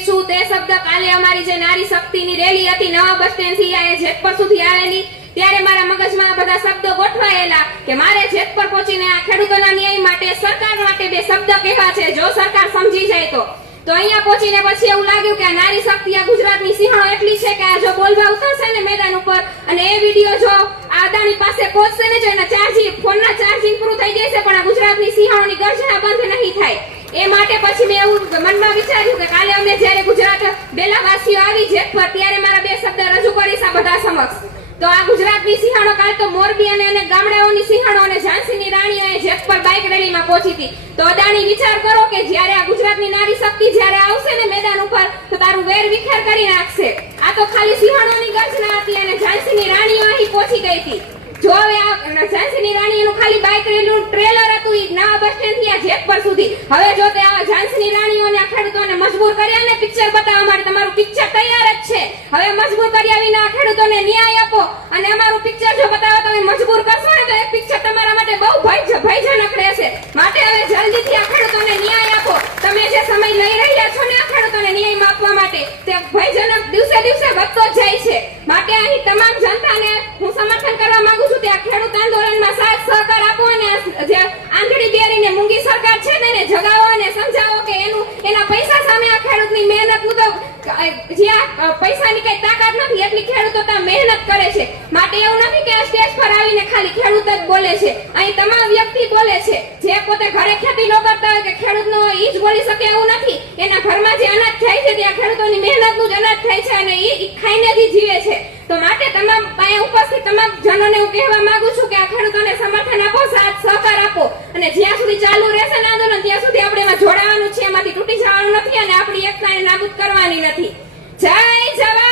શું તે શબ્દ કાલે અમારી જે નારી શક્તિની રેલી હતી નવા બસ સ્ટેન્ડ થી આ જેતપર સુધી આવેલી ત્યારે મારા મગજમાં બધા શબ્દો ગોઠવાયેલા કે મારે જેતપર પહોંચીને આ ખેડૂતોના ન્યાય માટે સરકાર માટે બે શબ્દ કહેવા છે જો સરકાર સમજી જાય તો અહીંયા પહોંચીને પછી એવું લાગ્યું કે આ નારી શક્તિ આ ગુજરાતની સિંહણો એટલી છે કે આ જો બોલવા ઉતરશે ને મેદાન ઉપર અને એ વિડિયો જો આ અદાણી પાસે પહોંચશે ને જો એના ચાર્જિંગ ફોનના ચાર્જિંગ પૂરું થઈ જશે પણ આ ગુજરાતની સિંહણોની ગર્જના બંધ નહીં થાય એ માટે પછી મેં એવું મનમાં વિચાર્યું કે કાલે અમે જ્યારે ગુજરાત બેલાવાસીઓ આવી જેતપર ત્યારે મારા બે શબ્દ રજૂ કરીશ આ બધા સમક્ષ તો આ ગુજરાતની સિંહણો કાલ તો મોરબી અને ગામડાઓની સિંહણો અને ઝાંસીની રાણીઓ જેતપર બાઇક રેલીમાં પહોંચી હતી તો અદાણી વિચાર કરો કે જ્યારે આ ગુજરાતની નારી શક્તિ જ્યારે આવશે ને મેદાન ઉપર તો તારું વેર વિખેર કરી નાખશે આ તો ખાલી સિંહણોની ગર્જના હતી અને ઝાંસીની રાણીઓ અહીં પહોંચી ગઈ હતી જો હવે આ ઝાંસીની રાણીનું ખાલી બાઇક રેલીનું ટ્રેલર હતું ઈ નવા બસ સ્ટેન્ડ થી આ જેતપર સુધી હવે જો તે આ ઝાંસીની રાણીઓને આ ખેડૂતોને મજબૂર કર્યા ને પિક્ચર બતાવવા માટે તમારું પિક્ચર તૈયાર જ છે હવે મજબૂર કર્યા વિના આ ખેડૂતોને ન્યાય આપો અને અમારું પિક્ચર જો બતાવો તો મજબૂર કરશો ને તો એ પિક્ચર તમારા માટે બહુ ભયજનક રહેશે માટે હવે જલ્દીથી આ ખેડૂતોને ન્યાય આપો તમે જે સમય લઈ રહ્યા છો ને આ ખેડૂતોને ન્યાય આપવા માટે તે ભયજનક દિવસે દિવસે વધતો જ જાય છે માટે અહીં તમામ જનતાને હું સમર્થન કરવા માંગુ છું કે આ ખેડૂત આંદોલનમાં સાથ સહકાર આપો અને જે આંધળી બેરીને મૂંગી સરકાર છે તેને જગાવો અને સમજાવો કે એના પૈસા સામે આ ખેડૂતની મહેનત મુજબ જ્યાં પૈસાની કઈ તાકાત નથી એટલી ખેડૂતો ત્યાં મહેનત કરે છે માટે એવું નથી કે આ સ્ટેજ પર આવીને ખાલી ખેડૂત જ બોલે છે અહીં તમામ વ્યક્તિ બોલે છે જે પોતે ઘરે ખેતી ન કરતા હોય કે ખેડૂતનો ઈ જ બોલી શકે એવું નથી એના ઘરમાં જે અનાજ થાય છે ત્યાં ખેડૂતોની મહેનતનું જ અનાજ થાય છે અને ઈ ખાઈને જ જીવે છે તો માટે તમામ અહીંયા ઉપસ્થિત તમામ જનોને હું કહેવા માંગુ છું કે આ ખેડૂતોને સમર્થન આપો સાથ સહકાર આપો અને જ્યાં સુધી ચાલુ રહેશે ને આંદોલન ત્યાં સુધી આપણે એમાં જોડાવાનું છે એમાંથી તૂટી જવાનું નથી અને આપણી એકતાને નાબૂદ કરવાની નથી જય જવાન